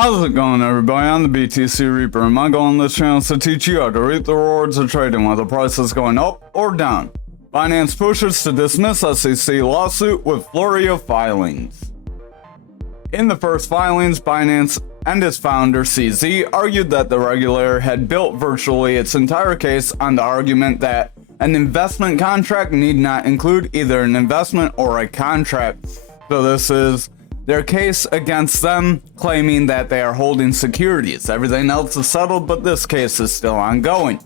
How's it going, everybody? I'm the BTC Reaper, and my goal on this channel is to teach you how to reap the rewards of trading while the price is going up or down. Binance pushes to dismiss SEC lawsuit with flurry of filings. In the first filings, Binance and its founder CZ argued that the regulator had built virtually its entire case on the argument that an investment contract need not include either an investment or a contract. So this is their case against them, claiming that they are holding securities. Everything else is settled, but this case is still ongoing.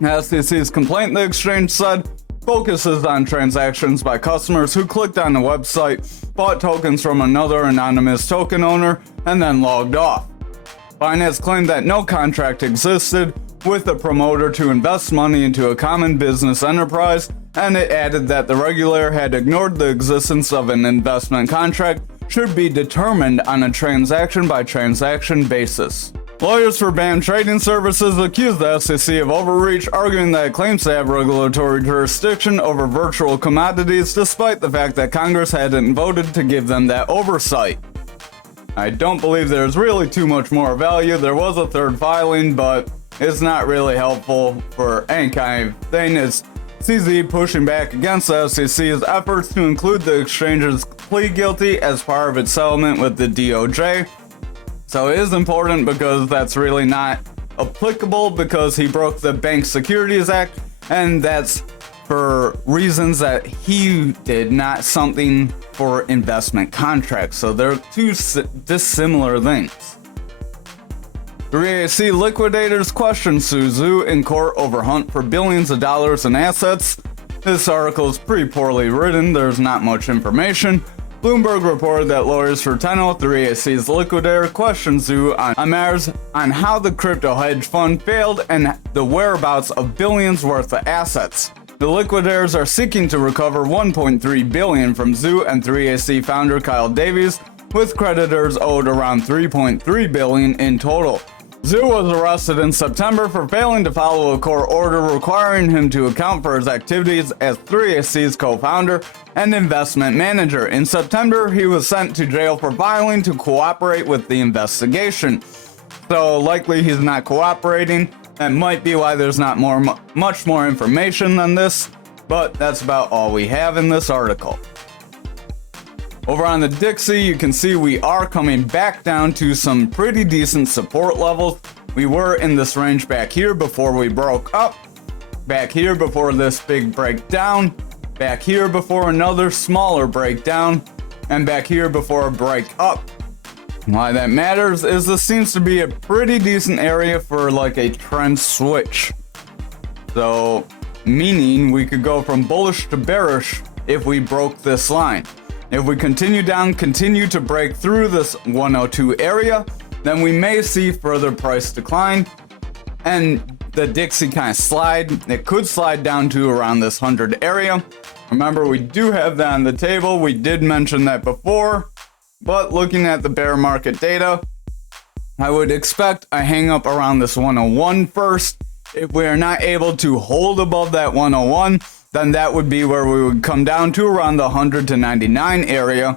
The SEC's complaint, the exchange said, focuses on transactions by customers who clicked on the website, bought tokens from another anonymous token owner, and then logged off. Binance claimed that no contract existed with the promoter to invest money into a common business enterprise, and it added that the regulator had ignored the existence of an investment contract should be determined on a transaction-by-transaction basis. Lawyers for banned trading services accused the SEC of overreach, arguing that it claims to have regulatory jurisdiction over virtual commodities despite the fact that Congress hadn't voted to give them that oversight. I don't believe there's really too much more value. There was a third filing, but it's not really helpful for any kind of thing. It's CZ pushing back against the SEC's efforts to include the exchange's plea guilty as part of its settlement with the DOJ. So it is important because that's really not applicable because he broke the Bank Securities Act, and that's for reasons that he did, not something for investment contracts. So they're two dissimilar things. 3AC liquidators question Suzu in court over hunt for billions of dollars in assets. This article is pretty poorly written, there's not much information. Bloomberg reported that lawyers for 3AC's liquidator questioned Zhu on matters on how the crypto hedge fund failed and the whereabouts of billions worth of assets. The liquidators are seeking to recover $1.3 billion from Zhu and 3AC founder Kyle Davies, with creditors owed around $3.3 billion in total. Zhu was arrested in September for failing to follow a court order requiring him to account for his activities as 3AC's co-founder and investment manager. In September, he was sent to jail for failing to cooperate with the investigation. So likely he's not cooperating. That might be why there's not much more information than this, but that's about all we have in this article. Over on the Dixie, you can see we are coming back down to some pretty decent support levels. We were in this range back here before we broke up, back here before this big breakdown, back here before another smaller breakdown, and back here before a break up. Why that matters is this seems to be a pretty decent area for like a trend switch. So, meaning we could go from bullish to bearish if we broke this line. If we continue down, continue to break through this 102 area, then we may see further price decline and the Dixie kind of slide. It could slide down to around this 100 area. Remember, we do have that on the table. We did mention that before, but looking at the bear market data, I would expect a hang up around this 101 first. If we are not able to hold above that 101, then that would be where we would come down to around the 100 to 99 area.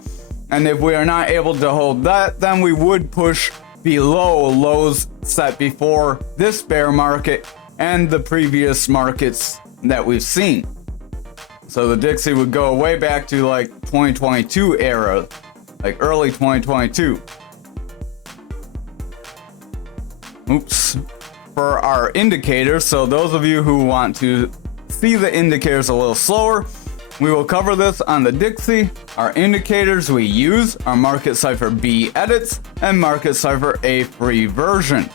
And if we are not able to hold that, then we would push below lows set before this bear market and the previous markets that we've seen. So the Dixie would go way back to like 2022 era, like early 2022. Oops. For our indicators, so those of you who want to see the indicators a little slower, we will cover this on the Dixie. Our indicators we use are Market Cipher B edits and Market Cipher A free version.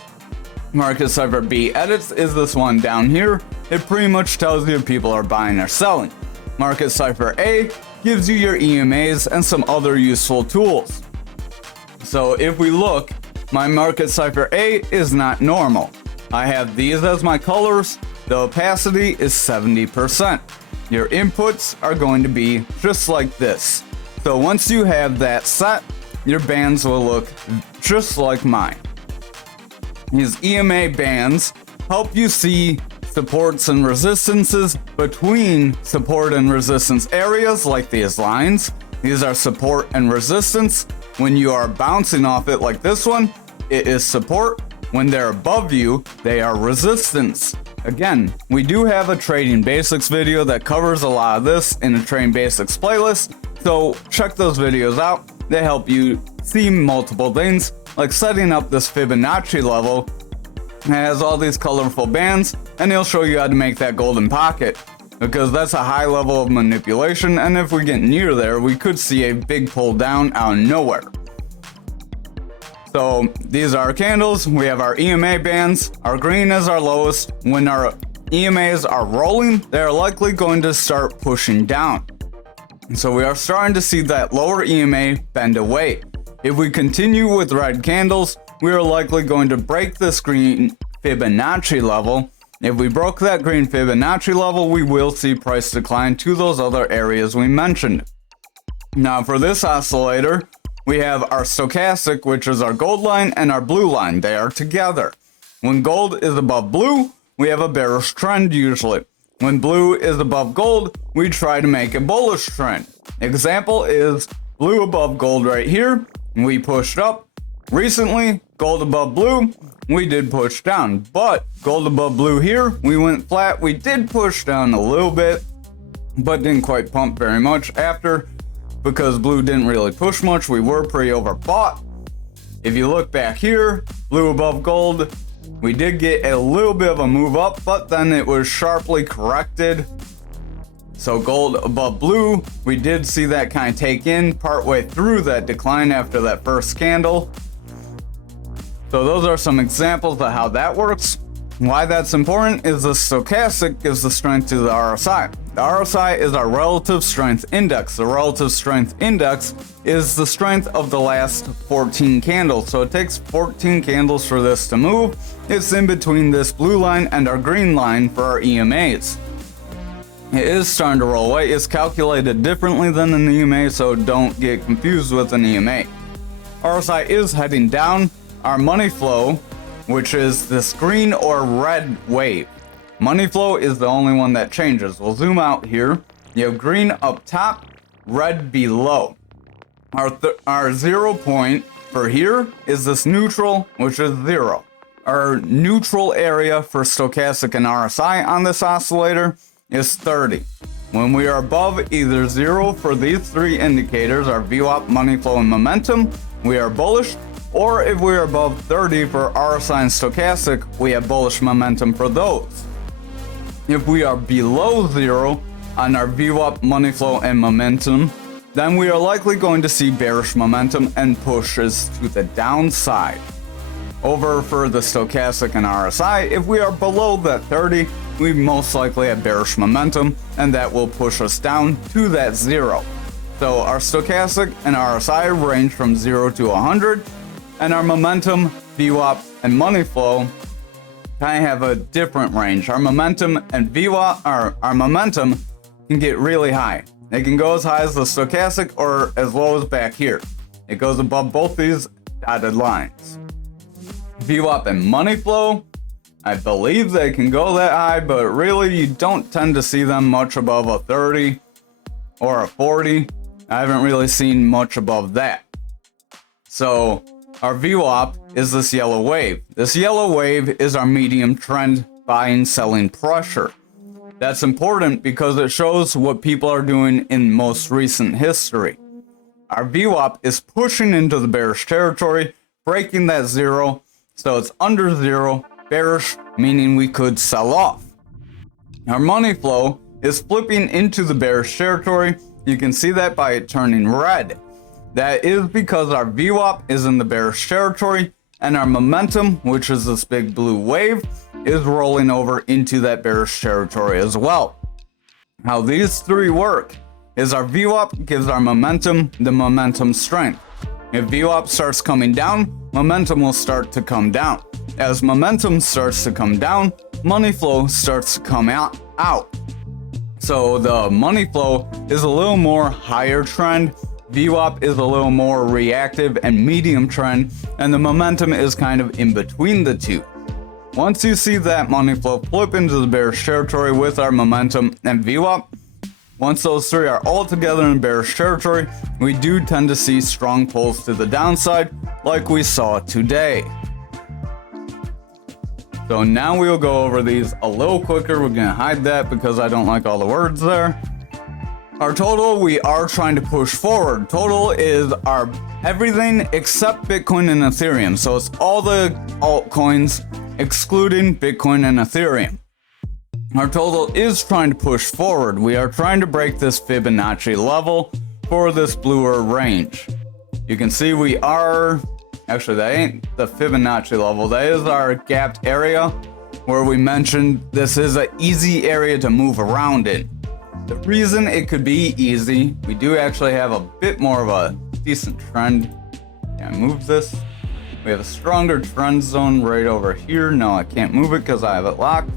Market Cipher B edits is this one down here. It pretty much tells you if people are buying or selling. Market Cipher A gives you your EMAs and some other useful tools. So if we look, my Market Cipher A is not normal. I have these as my colors. The opacity is 70%. Your inputs are going to be just like this. So once you have that set, your bands will look just like mine. These EMA bands help you see supports and resistances between support and resistance areas like these lines. These are support and resistance. When you are bouncing off it like this one, it is support. When they're above you, they are resistance. Again, we do have a trading basics video that covers a lot of this in a trading basics playlist, so check those videos out. They help you see multiple things, like setting up this Fibonacci level. It has all these colorful bands, and it'll show you how to make that golden pocket, because that's a high level of manipulation, and if we get near there, we could see a big pull down out of nowhere. So these are our candles. We have our EMA bands. Our green is our lowest. When our EMAs are rolling, they're likely going to start pushing down. So we are starting to see that lower EMA bend away. If we continue with red candles, we are likely going to break this green Fibonacci level. If we broke that green Fibonacci level, we will see price decline to those other areas we mentioned. Now for this oscillator, we have our stochastic, which is our gold line, and our blue line. They are together. When gold is above blue, we have a bearish trend usually. When blue is above gold, we try to make a bullish trend. Example is blue above gold right here. We pushed up. Recently, gold above blue, we did push down. But gold above blue here, we went flat. We did push down a little bit, but didn't quite pump very much after. Because blue didn't really push much, we were pretty overbought. If you look back here, blue above gold, we did get a little bit of a move up, but then it was sharply corrected. So gold above blue, we did see that kind of take in partway through that decline after that first candle. So those are some examples of how that works. Why that's important is the stochastic gives the strength to the RSI. The RSI is our relative strength index. The relative strength index is the strength of the last 14 candles. So it takes 14 candles for this to move. It's in between this blue line and our green line for our EMAs. It is starting to roll away. It's calculated differently than an EMA, so don't get confused with an EMA. RSI is heading down. Our money flow, which is this green or red wave. Money flow is the only one that changes. We'll zoom out here. You have green up top, red below. Our 0 point for here is this neutral, which is 0. Our neutral area for stochastic and RSI on this oscillator is 30. When we are above either 0 for these three indicators, our VWAP, money flow, and momentum, we are bullish. Or if we are above 30 for RSI and stochastic, we have bullish momentum for those. If we are below 0 on our VWAP, money flow, and momentum, then we are likely going to see bearish momentum and pushes to the downside. Over for the stochastic and RSI, if we are below that 30, we most likely have bearish momentum, and that will push us down to that 0. So our stochastic and RSI range from 0 to 100, and our momentum, VWAP, and money flow kind of have a different range. Our momentum and VWAP, our momentum can get really high. It can go as high as the stochastic or as low as back here. It goes above both these dotted lines. VWAP and money flow, I believe they can go that high, but really you don't tend to see them much above a 30 or a 40. I haven't really seen much above that. So our VWAP is this yellow wave. This yellow wave is our medium trend buying selling pressure. That's important because it shows what people are doing in most recent history. Our VWAP is pushing into the bearish territory, breaking that 0, so it's under 0, bearish, meaning we could sell off. Our money flow is flipping into the bearish territory. You can see that by it turning red. That is because our VWAP is in the bearish territory, and our momentum, which is this big blue wave, is rolling over into that bearish territory as well. How these three work is our VWAP gives our momentum the momentum strength. If VWAP starts coming down, momentum will start to come down. As momentum starts to come down, money flow starts to come out. So the money flow is a little more higher trend, VWAP is a little more reactive and medium trend, and the momentum is kind of in between the two. Once you see that money flow flip into the bearish territory with our momentum and VWAP, Once those three are all together in bearish territory, we do tend to see strong pulls to the downside like we saw today. So now we'll go over these a little quicker. We're going to hide that because I don't like all the words there. Our total, we are trying to push forward. Total is our everything except Bitcoin and Ethereum. So it's all the altcoins excluding Bitcoin and Ethereum. Our total is trying to push forward. We are trying to break this Fibonacci level for this bluer range. You can see we are, actually that ain't the Fibonacci level, that is our gapped area where we mentioned this is an easy area to move around in. The reason it could be easy, we do actually have a bit more of a decent trend. Can I move this? We have a stronger trend zone right over here. No, I can't move it because I have it locked.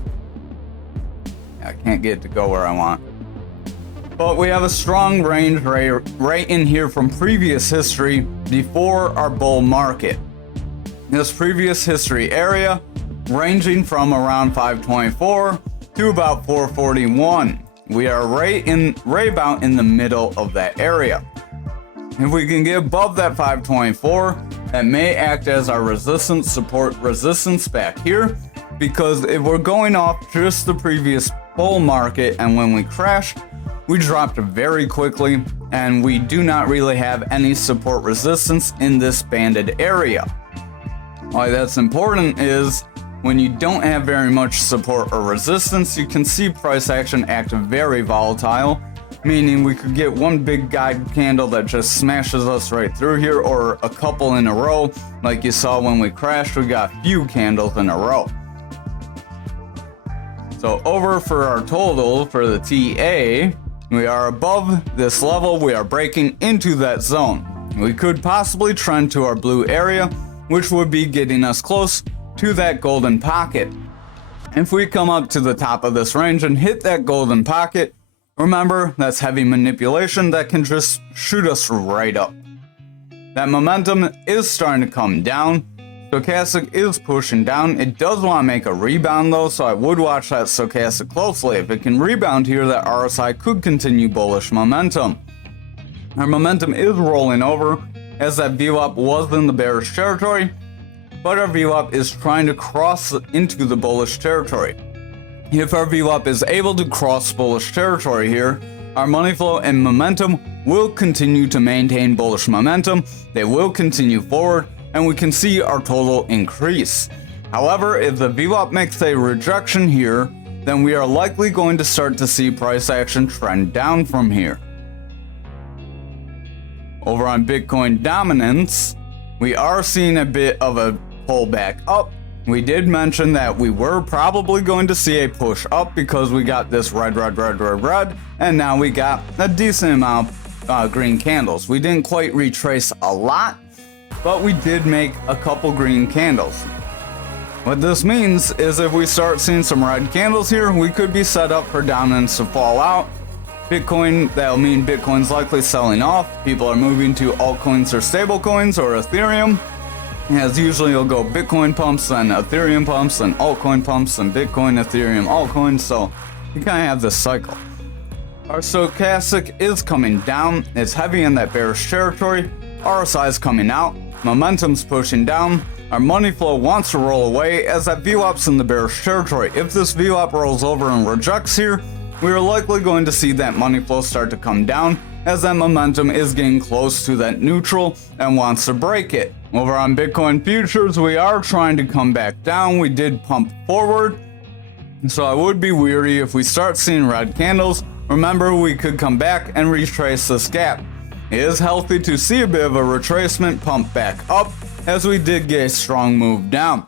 I can't get it to go where I want. But we have a strong range right in here from previous history before our bull market. This previous history area ranging from around 524 to about 441. We are right about in the middle of that area. If we can get above that 524, that may act as our resistance, support, resistance back here. Because if we're going off just the previous bull market and when we crashed, we dropped very quickly and we do not really have any support resistance in this banded area. Why that's important is when you don't have very much support or resistance, you can see price action act very volatile, meaning we could get one big guide candle that just smashes us right through here, or a couple in a row. Like you saw when we crashed, we got a few candles in a row. So over for our total for the TA, we are above this level, we are breaking into that zone. We could possibly trend to our blue area, which would be getting us close to that golden pocket. If we come up to the top of this range and hit that golden pocket, remember that's heavy manipulation that can just shoot us right up. That momentum is starting to come down. Stochastic is pushing down. It does want to make a rebound though, so I would watch that stochastic closely. If it can rebound here, that RSI could continue bullish momentum. Our momentum is rolling over as that VWAP was in the bearish territory, but our VWAP is trying to cross into the bullish territory. If our VWAP is able to cross bullish territory here, our money flow and momentum will continue to maintain bullish momentum. They will continue forward, and we can see our total increase. However, if the VWAP makes a rejection here, then we are likely going to start to see price action trend down from here. Over on Bitcoin dominance, we are seeing a bit of a pullback up. We did mention that we were probably going to see a push up because we got this red, and now we got a decent amount of green candles. We didn't quite retrace a lot, but we did make a couple green candles. What this means is if we start seeing some red candles here, we could be set up for dominance to fall out. Bitcoin, that'll mean Bitcoin's likely selling off. People are moving to altcoins or stablecoins or Ethereum. As usually it'll go Bitcoin pumps, then Ethereum pumps, then altcoin pumps, then Bitcoin, Ethereum, altcoin. So you kind of have this cycle. Our stochastic is coming down. It's heavy in that bearish territory. RSI is coming out. Momentum's pushing down. Our money flow wants to roll away as that VWAP's in the bearish territory. If this VWAP rolls over and rejects here, we are likely going to see that money flow start to come down as that momentum is getting close to that neutral and wants to break it. Over on Bitcoin futures, we are trying to come back down. We did pump forward, so I would be weary if we start seeing red candles. Remember, we could come back and retrace this gap. It is healthy to see a bit of a retracement pump back up as we did get a strong move down.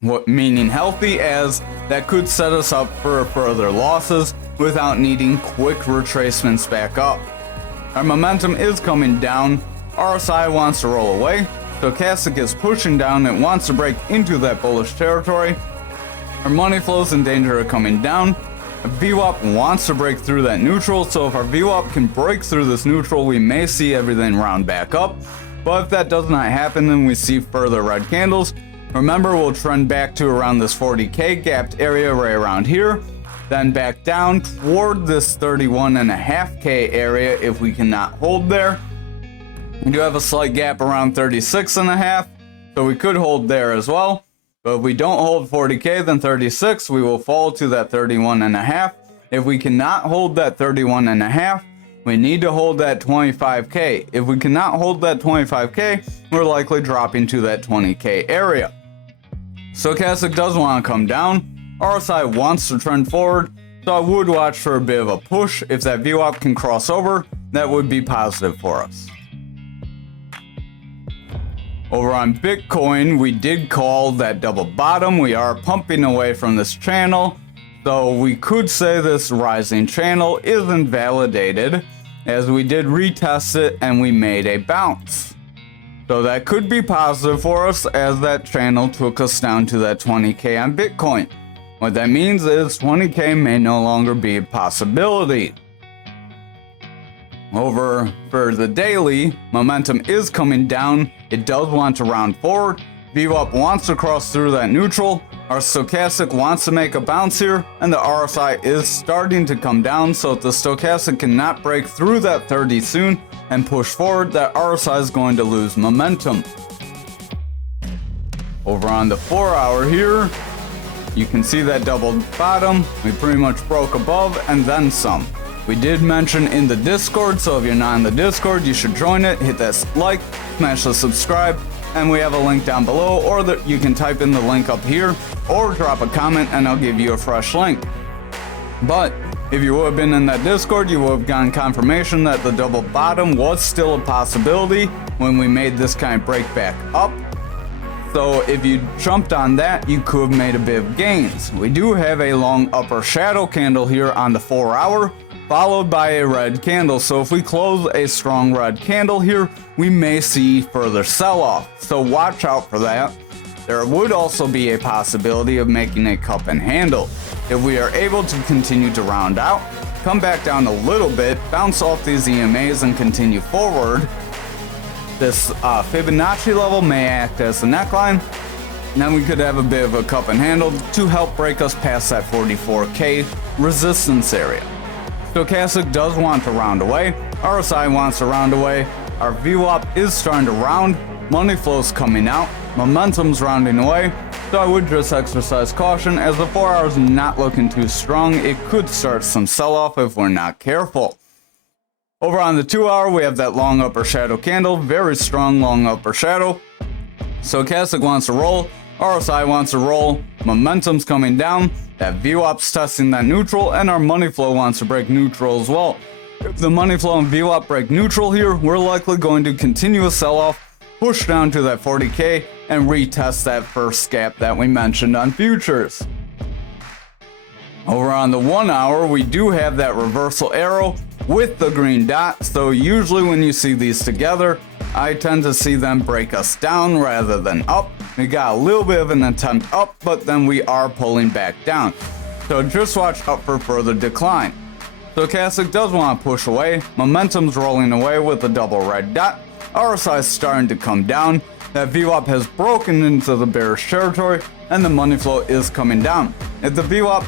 What meaning healthy, as that could set us up for further losses without needing quick retracements back up. Our momentum is coming down. RSI wants to roll away. Stochastic is pushing down. It wants to break into that bullish territory. Our money flows in danger of coming down. VWAP wants to break through that neutral, so if our VWAP can break through this neutral, we may see everything round back up. But if that does not happen, then we see further red candles. Remember, we'll trend back to around this 40k gapped area right around here. then back down toward this 31.5K area if we cannot hold there. We do have a slight gap around 36.5, so we could hold there as well. But if we don't hold 40K, then 36, we will fall to that 31.5. If we cannot hold that 31.5, we need to hold that 25K. If we cannot hold that 25K, we're likely dropping to that 20K area. Stochastic does want to come down. RSI wants to trend forward, so I would watch for a bit of a push. If that VWAP can cross over, that would be positive for us. Over on Bitcoin, we did call that double bottom. We are pumping away from this channel, so we could say this rising channel is invalidated, as we did retest it and we made a bounce. So that could be positive for us, as that channel took us down to that 20K on Bitcoin. What that means is 20K may no longer be a possibility. Over for the daily, momentum is coming down. It does want to round forward. VWAP wants to cross through that neutral. Our stochastic wants to make a bounce here, and the RSI is starting to come down. So if the stochastic cannot break through that 30 soon and push forward, that RSI is going to lose momentum. Over on the 4-hour here, you can see that double bottom. We pretty much broke above and then some. We did mention in the Discord, so if you're not in the Discord, you should join it. Hit that like, smash the subscribe, and we have a link down below, or you can type in the link up here, or drop a comment and I'll give you a fresh link. But if you would have been in that Discord, you would have gotten confirmation that the double bottom was still a possibility when we made this kind of break back up. So if you jumped on that, you could have made a bit of gains. We do have a long upper shadow candle here on the 4-hour, followed by a red candle. So if we close a strong red candle here, we may see further sell-off. So watch out for that. There would also be a possibility of making a cup and handle. If we are able to continue to round out, come back down a little bit, bounce off these EMAs and continue forward, this Fibonacci level may act as the neckline. Then we could have a bit of a cup and handle to help break us past that 44K resistance area. Stochastic does want to round away. RSI wants to round away. Our VWAP is starting to round. Money flow's coming out. Momentum's rounding away. So I would just exercise caution, as the 4 hours not looking too strong. It could start some sell-off if we're not careful. Over on the 2-hour, we have that long upper shadow candle. Very strong long upper shadow. Stochastic wants to roll. RSI wants to roll. Momentum's coming down. That VWAP's testing that neutral, and our money flow wants to break neutral as well. If the money flow and VWAP break neutral here, we're likely going to continue a sell-off, push down to that 40K, and retest that first gap that we mentioned on futures. Over on the 1-hour, we do have that reversal arrow with the green dot, so usually when you see these together, I tend to see them break us down rather than up. We got a little bit of an attempt up, but then we are pulling back down. So just watch out for further decline. Stochastic does want to push away. Momentum's rolling away with the double red dot. RSI is starting to come down. That VWAP has broken into the bearish territory, and the money flow is coming down. If the VWAP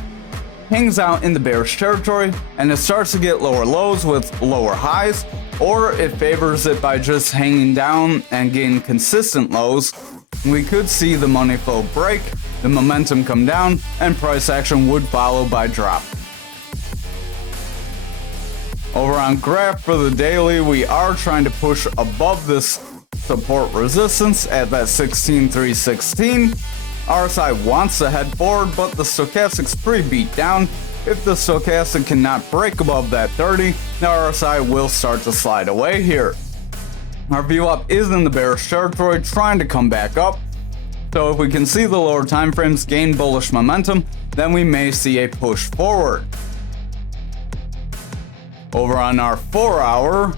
hangs out in the bearish territory and it starts to get lower lows with lower highs, or it favors it by just hanging down and getting consistent lows, we could see the money flow break, the momentum come down, and price action would follow by drop. Over on graph for the daily, we are trying to push above this support resistance at that 16,316. RSI wants to head forward, but the stochastic's pretty beat down. If the stochastic cannot break above that 30, the RSI will start to slide away here. Our VWAP is in the bearish territory, trying to come back up. So if we can see the lower time frames gain bullish momentum, then we may see a push forward. Over on our 4-hour,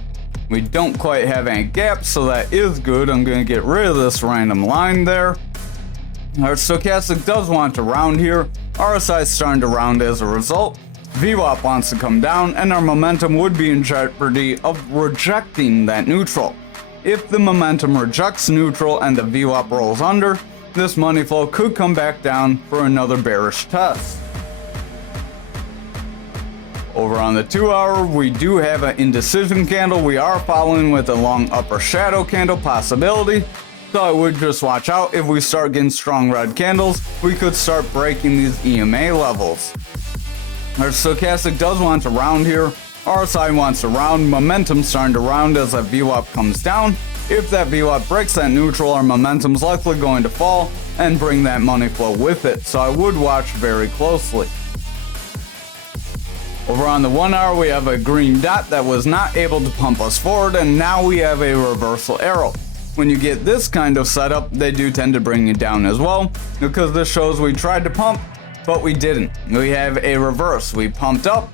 we don't quite have any gaps, so that is good. I'm going to get rid of this random line there. Our stochastic does want to round here. RSI is starting to round as a result. VWAP wants to come down, and our momentum would be in jeopardy of rejecting that neutral. If the momentum rejects neutral and the VWAP rolls under, this money flow could come back down for another bearish test. Over on the 2 hour, we do have an indecision candle. We are following with a long upper shadow candle possibility. So I would just watch out. If we start getting strong red candles, we could start breaking these EMA levels. Our stochastic does want to round here. RSI wants to round. Momentum starting to round as that VWAP comes down. If that VWAP breaks that neutral, our momentum's likely going to fall and bring that money flow with it. So I would watch very closely. Over on the 1 hour, we have a green dot that was not able to pump us forward, and now we have a reversal arrow. When you get this kind of setup, they do tend to bring you down as well, because this shows we tried to pump, but we didn't. We have a reverse. We pumped up,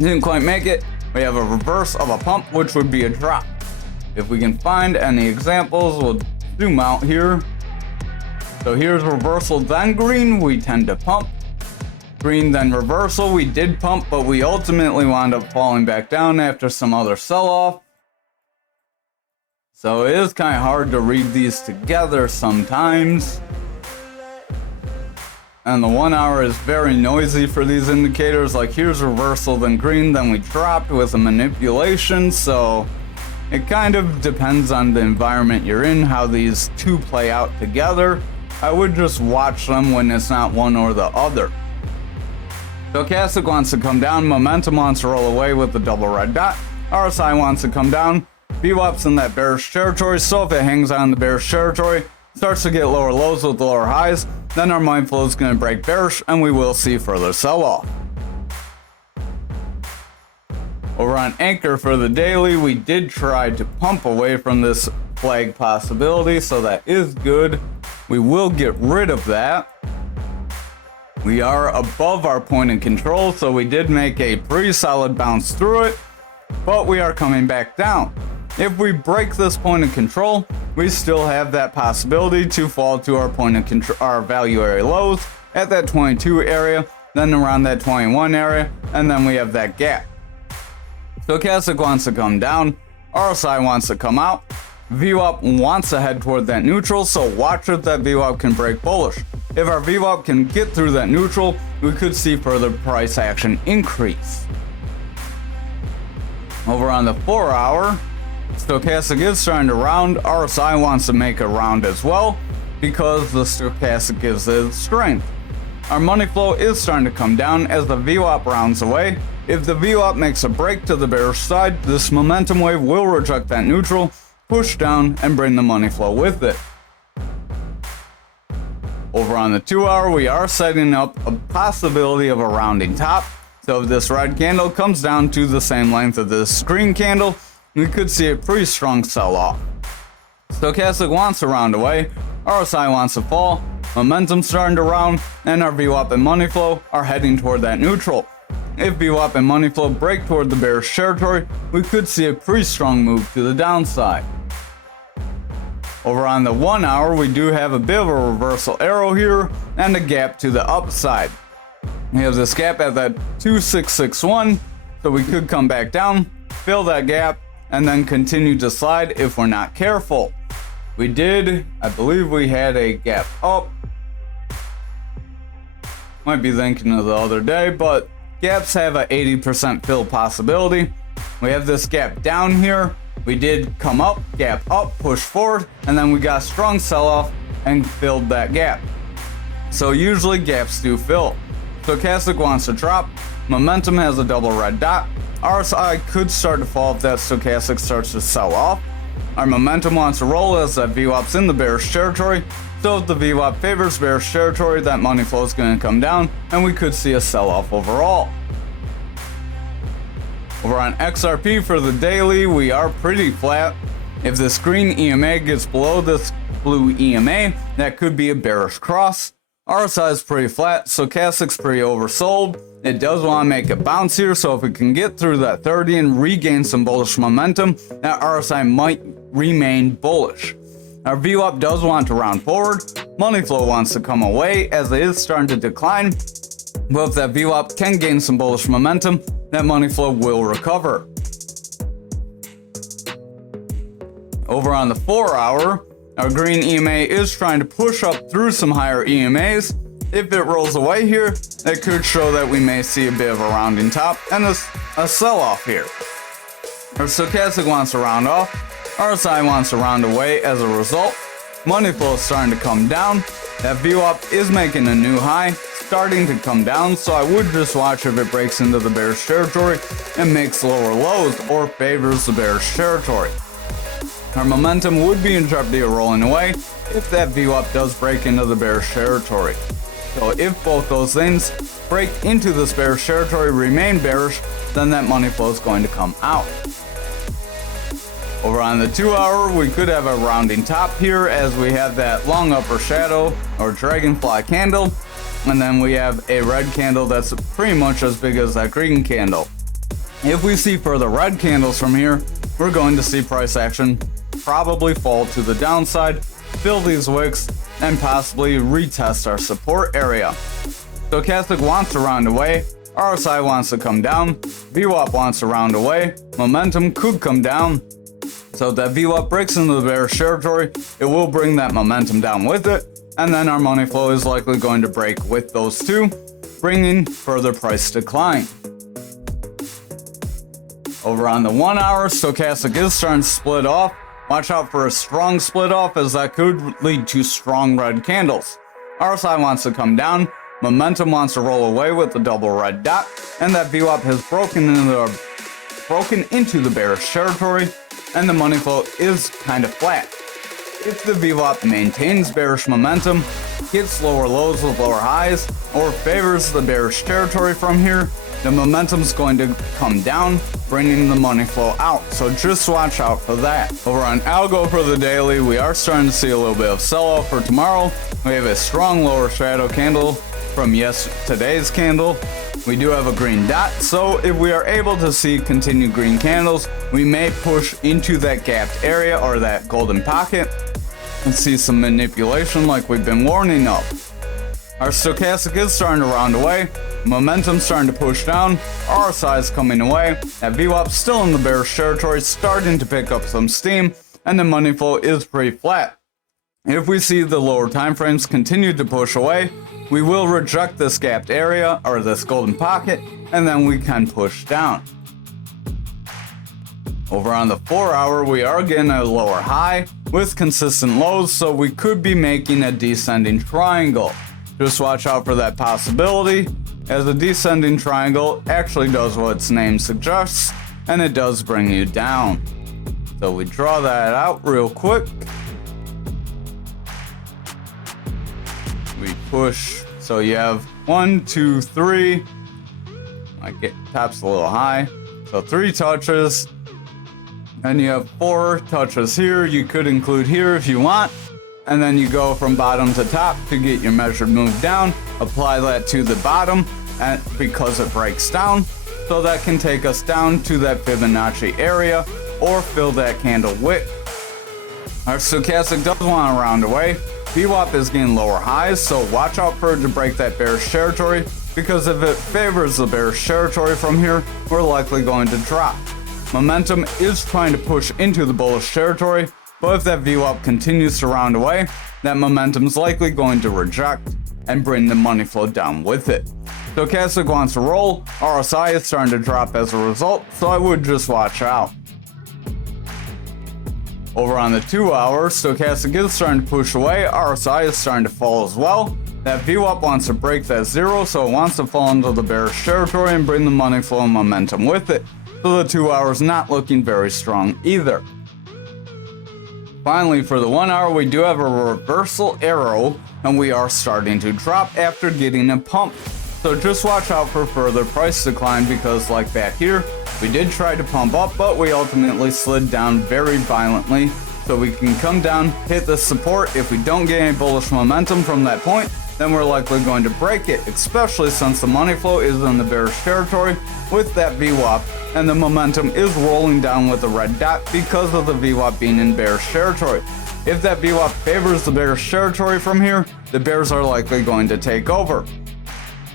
didn't quite make it. We have a reverse of a pump, which would be a drop. If we can find any examples, we'll zoom out here. So here's reversal, then green, we tend to pump. Green, then reversal, we did pump, but we ultimately wound up falling back down after some other sell-off. So it is kind of hard to read these together sometimes. And the 1 hour is very noisy for these indicators. Like here's reversal, then green, then we dropped with a manipulation. So it kind of depends on the environment you're in, how these two play out together. I would just watch them when it's not one or the other. Stochastic wants to come down, momentum wants to roll away with the double red dot. RSI wants to come down. VWAP's in that bearish territory, so if it hangs on the bearish territory, starts to get lower lows with lower highs, then our money flow is going to break bearish and we will see further sell-off. Over on Anchor for the daily, we did try to pump away from this flag possibility, so that is good. We will get rid of that. We are above our point of control, so we did make a pretty solid bounce through it, but we are coming back down. If we break this point of control, we still have that possibility to fall to our point of control, our value area lows at that 22 area, then around that 21 area, and then we have that gap. Stochastic wants to come down, RSI wants to come out, VWAP wants to head toward that neutral, so watch if that VWAP can break bullish. If our VWAP can get through that neutral, we could see further price action increase. Over on the 4 hour, stochastic is starting to round. RSI wants to make a round as well because the stochastic gives it strength. Our money flow is starting to come down as the VWAP rounds away. If the VWAP makes a break to the bearish side, this momentum wave will reject that neutral, push down, and bring the money flow with it. Over on the 2 hour, we are setting up a possibility of a rounding top. So if this red candle comes down to the same length of this green candle, we could see a pretty strong sell-off. Stochastic wants to round away, RSI wants to fall, momentum starting to round, and our VWAP and money flow are heading toward that neutral. If VWAP and money flow break toward the bearish territory, we could see a pretty strong move to the downside. Over on the 1 hour, we do have a bit of a reversal arrow here and a gap to the upside. We have this gap at that 2661, so we could come back down, fill that gap, and then continue to slide if we're not careful. We did, I believe we had a gap up. Might be thinking of the other day, but gaps have an 80% fill possibility. We have this gap down here. We did come up, gap up, push forward, and then we got a strong sell-off and filled that gap. So usually gaps do fill. Stochastic wants to drop, momentum has a double red dot, RSI could start to fall if that stochastic starts to sell off. Our momentum wants to roll as that VWAP's in the bearish territory, so if the VWAP favors bearish territory, that money flow is going to come down and we could see a sell-off overall. Over on XRP for the daily, we are pretty flat. If this green EMA gets below this blue EMA, that could be a bearish cross. RSI is pretty flat, stochastic's pretty oversold. It does want to make a bounce here, so if we can get through that 30 and regain some bullish momentum, that RSI might remain bullish. Our VWAP does want to round forward. Money flow wants to come away as it is starting to decline. But if that VWAP can gain some bullish momentum, that money flow will recover. Over on the 4 hour, our green EMA is trying to push up through some higher EMAs. If it rolls away here, it could show that we may see a bit of a rounding top and a sell-off here. Our stochastic wants to round off, RSI wants to round away as a result. Money flow is starting to come down. That VWAP is making a new high, starting to come down, so I would just watch if it breaks into the bearish territory and makes lower lows or favors the bearish territory. Our momentum would be in jeopardy of rolling away if that VWAP does break into the bearish territory. So if both those things break into this bearish territory, remain bearish, then that money flow is going to come out. Over on the 2 hour, we could have a rounding top here as we have that long upper shadow or dragonfly candle, and then we have a red candle that's pretty much as big as that green candle. If we see further red candles from here, we're going to see price action probably fall to the downside, fill these wicks, and possibly retest our support area. Stochastic wants to round away, RSI wants to come down, VWAP wants to round away, momentum could come down. So if that VWAP breaks into the bearish territory, it will bring that momentum down with it, and then our money flow is likely going to break with those two, bringing further price decline. Over on the 1 hour, stochastic is starting to split off. Watch out for a strong split off as that could lead to strong red candles. RSI wants to come down, momentum wants to roll away with the double red dot, and that VWAP has broken into the bearish territory, and the money flow is kind of flat. If the VWAP maintains bearish momentum, hits lower lows with lower highs, or favors the bearish territory from here, the momentum's going to come down, bringing the money flow out. So just watch out for that. Over on algo for the daily, we are starting to see a little bit of sell-off for tomorrow. We have a strong lower shadow candle from today's candle. We do have a green dot, so if we are able to see continued green candles, we may push into that gapped area or that golden pocket and see some manipulation like we've been warning of. Our stochastic is starting to round away, momentum starting to push down, RSI is coming away, that VWAP still in the bearish territory, starting to pick up some steam, and the money flow is pretty flat. If we see the lower time frames continue to push away, we will reject this gapped area or this golden pocket, and then we can push down. Over on the 4 hour, we are getting a lower high with consistent lows, so we could be making a descending triangle. Just watch out for that possibility, as a descending triangle actually does what its name suggests, and it does bring you down. So we draw that out real quick. We push, so you have 1, 2, 3. Top's a little high, so 3 touches, and you have 4 touches here. You could include here if you want, and then you go from bottom to top to get your measured move down. Apply that to the bottom, and because it breaks down, so that can take us down to that Fibonacci area or fill that candle wick. Our stochastic does want to round away. VWAP is getting lower highs, so watch out for it to break that bearish territory, because if it favors the bearish territory from here, we're likely going to drop. Momentum is trying to push into the bullish territory, but if that VWAP continues to round away, that momentum is likely going to reject and bring the money flow down with it. Stochastic wants to roll, RSI is starting to drop as a result, so I would just watch out. Over on the 2 hour, stochastic is starting to push away, RSI is starting to fall as well. That VWAP wants to break that zero, so it wants to fall into the bearish territory and bring the money flow and momentum with it. So the 2 hours not looking very strong either. Finally, for the 1 hour, we do have a reversal arrow, and we are starting to drop after getting a pump. So just watch out for further price decline, because like back here, we did try to pump up, but we ultimately slid down very violently. So we can come down, hit the support. If we don't get any bullish momentum from that point, then we're likely going to break it, especially since the money flow is in the bearish territory with that VWAP, and the momentum is rolling down with the red dot because of the VWAP being in bearish territory. If that VWAP favors the bearish territory from here, the bears are likely going to take over.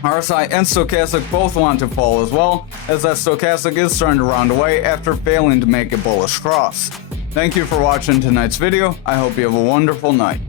RSI and stochastic both want to fall as well, as that stochastic is starting to round away after failing to make a bullish cross. Thank you for watching tonight's video. I hope you have a wonderful night.